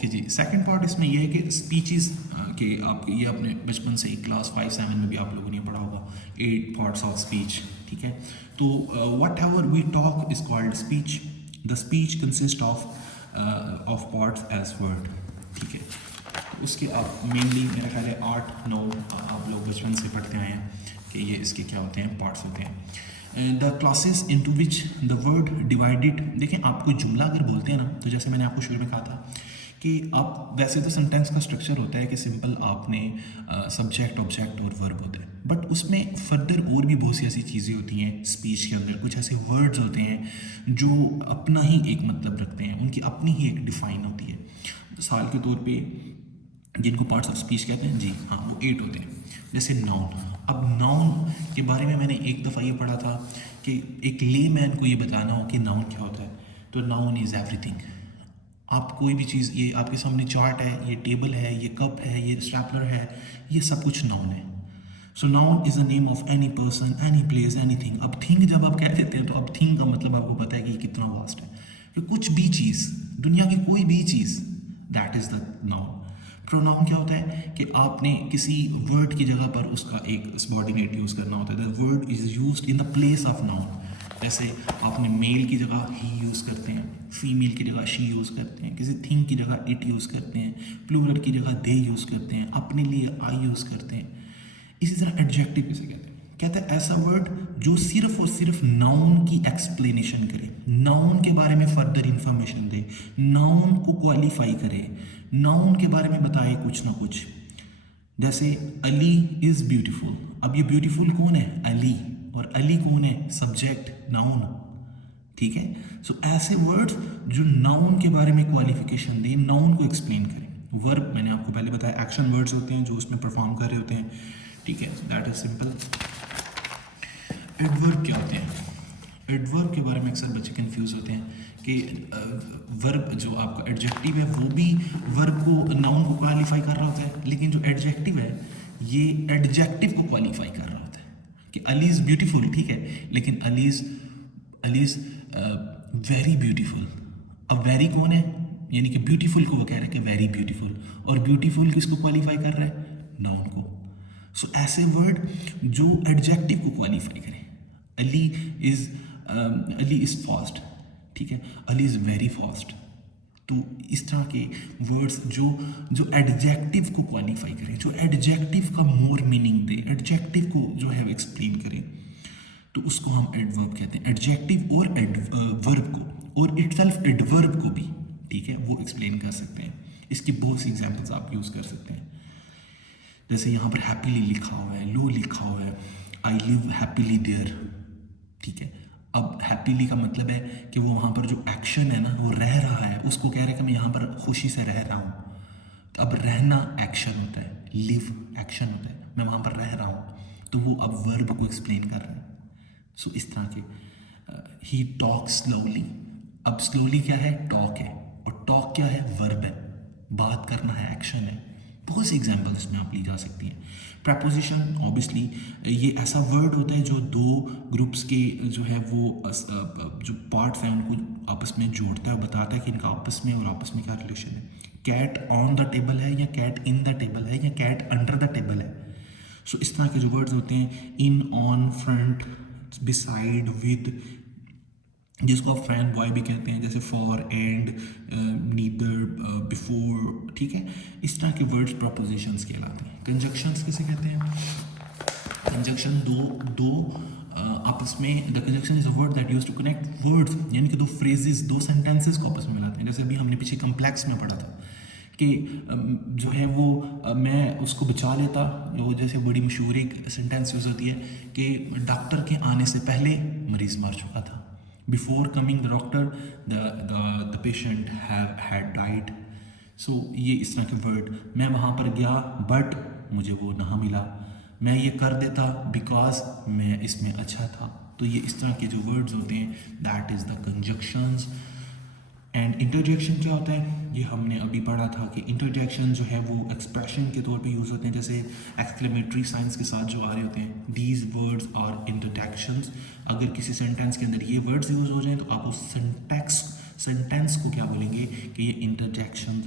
Okay जी, second part इसमें यह है कि स्पीचेस के आप ये अपने बचपन से ही क्लास 5-7 में भी आप लोगों ने पढ़ा होगा 8 पार्ट्स ऑफ स्पीच, ठीक है। तो whatever we talk is called speech. The speech consist of parts as word, ठीक है। उसके आप मेनली मेरा ख्याल है 8-9 आप लोग बचपन से पढ़ते आए हैं कि ये इसके क्या होते हैं, पार्ट्स होते हैं। The classes into which the word divided. देखें, आप कोई जुमला अगर बोलते हैं ना, तो जैसे मैंने आपको शुरू में कहा था कि आप वैसे तो सेंटेंस का स्ट्रक्चर होता है कि सिंपल आपने सब्जेक्ट ऑब्जेक्ट और वर्ब होता है, बट उसमें फर्दर और भी बहुत सी ऐसी चीज़ें होती हैं स्पीच के अंदर। कुछ ऐसे वर्ड्स होते हैं जो अपना ही एक मतलब रखते हैं, उनकी अपनी ही एक डिफाइन होती है। मिसाल के तौर पे जिनको पार्ट्स ऑफ स्पीच कहते हैं, जी हाँ, वो 8 होते हैं। जैसे नाउन। अब नाउन के बारे में मैंने एक दफ़ा ये पढ़ा था कि एक ले मैन को ये बताना हो कि नाउन क्या होता है, तो नाउन इज़ एवरीथिंग। आप कोई भी चीज़, ये आपके सामने चार्ट है, ये टेबल है, ये कप है, ये स्टेपलर है, ये सब कुछ नाउन है। So noun is the name of any person, any place, anything. अब थिंग जब आप कह देते हैं तो अब थिंग का मतलब आपको पता है कि कितना वास्ट है, कि कुछ भी चीज़, दुनिया की कोई भी चीज़, that is the noun. Pronoun क्या होता है कि आपने किसी वर्ड की जगह पर उसका एक सबऑर्डिनेट यूज़ करना होता है। The word is used in the place of noun. जैसे आपने मेल की जगह ही यूज़ करते हैं, फीमेल की जगह शी यूज़ करते हैं, किसी थिंग की जगह इट यूज़ करते हैं, प्लूरल की जगह दे यूज़ करते हैं, अपने लिए आई यूज़ करते हैं। इसी तरह एडजेक्टिव किसे कहते हैं? कहते हैं ऐसा वर्ड जो सिर्फ और सिर्फ नाउन की एक्सप्लेनेशन करे, नाउन के बारे में फर्दर इंफॉर्मेशन दे, नाउन को क्वालिफाई करे, नाउन के बारे में बताए कुछ ना कुछ। जैसे अली इज़ ब्यूटीफुल। अब ये ब्यूटीफुल कौन है? अली। और अली कौन है? सब्जेक्ट, नाउन, ठीक है। सो ऐसे वर्ड्स जो नाउन के बारे में क्वालिफिकेशन दें, नाउन को एक्सप्लेन करें। वर्ब मैंने आपको पहले बताया, एक्शन वर्ड्स होते हैं जो उसमें परफॉर्म कर रहे होते हैं, ठीक है। That is simple. एडवर्ब क्या होते हैं? एडवर्ब के बारे में अक्सर बच्चे कंफ्यूज होते हैं कि वर्ब जो आपका एडजेक्टिव है वो भी वर्ब को, नाउन को क्वालिफाई कर रहा होता है, लेकिन जो एडजेक्टिव है ये एडजेक्टिव को क्वालिफाई कर रहा होता है। कि अली इज़ ब्यूटीफुल, ठीक है, लेकिन अली इज़ वेरी ब्यूटीफुल। अब वेरी कौन है? यानी कि ब्यूटीफुल को वो कह रहे हैं कि वेरी ब्यूटीफुल, और ब्यूटीफुल किसको क्वालिफाई कर रहा है? नाउन को। सो ऐसे वर्ड जो एडजेक्टिव को क्वालिफाई करें। अली इज़ फास्ट, ठीक है, अली इज़ वेरी फास्ट। तो इस तरह के वर्ड्स जो एडजेक्टिव को क्वालिफाई करें, जो एडजेक्टिव का मोर मीनिंग दे, एडजेक्टिव को जो है वो एक्सप्लेन करें, तो उसको हम एडवर्ब कहते हैं। एडजेक्टिव और वर्ब को, और इटसेल्फ एडवर्ब को भी, ठीक है, वो एक्सप्लेन कर सकते हैं। इसकी बहुत सी एग्जांपल्स आप यूज़ कर सकते हैं। जैसे यहाँ पर हैप्पीली लिखा हुआ है, लो लिखा हुआ है, आई लिव हैप्पीली देयर, ठीक है। अब हैप्पीली का मतलब है कि वो वहाँ पर जो एक्शन है ना, वो रह रहा है, उसको कह रहे हैं कि मैं यहाँ पर खुशी से रह रहा हूँ। तो अब रहना एक्शन होता है, लिव एक्शन होता है, मैं वहाँ पर रह रहा हूँ, तो वो अब वर्ब को एक्सप्लेन कर रहे हैं। सो इस तरह के ही टॉक स्लोली। अब स्लोली क्या है? टॉक है, और टॉक क्या है? वर्ब है, बात करना है, एक्शन है। बहुत सी एग्जाम्पल इसमें आप ली जा सकती हैं। प्रपोजिशन ऑब्वियसली ये ऐसा वर्ड होता है जो दो ग्रुप्स के जो है वो जो पार्ट्स हैं उनको आपस में जोड़ता है और बताता है कि इनका आपस में और आपस में क्या रिलेशन है। कैट ऑन द टेबल है, या कैट इन द टेबल है, या कैट अंडर द टेबल है। सो इस तरह के जो वर्ड्स होते हैं, इन, ऑन, फ्रंट, बिसाइड, विद, जिसको आप फैन बॉय भी कहते हैं, जैसे फॉर, एंड, नीदर, बिफोर, ठीक है। इस तरह के वर्ड्स प्रपोजिशंस कहलाते हैं। कंजक्शंस किसे कहते हैं? कंजक्शन दो आपस में, the conjunction is a word that used to connect words, यानी कि दो फ्रेजेस, दो सेंटेंसेस को आपस में मिलाते हैं। जैसे अभी हमने पीछे कम्प्लेक्स में पढ़ा था कि जो है वो मैं उसको बचा लेता, वो जैसे बड़ी मशहूर एक सेंटेंस यूज़ होती है कि डॉक्टर के आने से पहले मरीज़ मर चुका था। Before coming the doctor the patient had died. So ये इस तरह के वर्ड, मैं वहाँ पर गया बट मुझे वो ना मिला, मैं ये कर देता बिकॉज मैं इसमें अच्छा था। तो ये इस तरह के जो वर्ड्स होते हैं, that is the conjunctions. And interjection क्या होता है? ये हमने अभी पढ़ा था कि इंटरजेक्शन जो है वो एक्सप्रेशन के तौर पे यूज़ होते हैं, जैसे एक्सक्लेमेटरी साइंस के साथ जो आ रहे होते हैं। These words are interjections. अगर किसी सेंटेंस के अंदर ये वर्ड्स यूज़ हो जाएं तो आप उस सेंटेंस को क्या बोलेंगे कि ये इंटरजेक्शन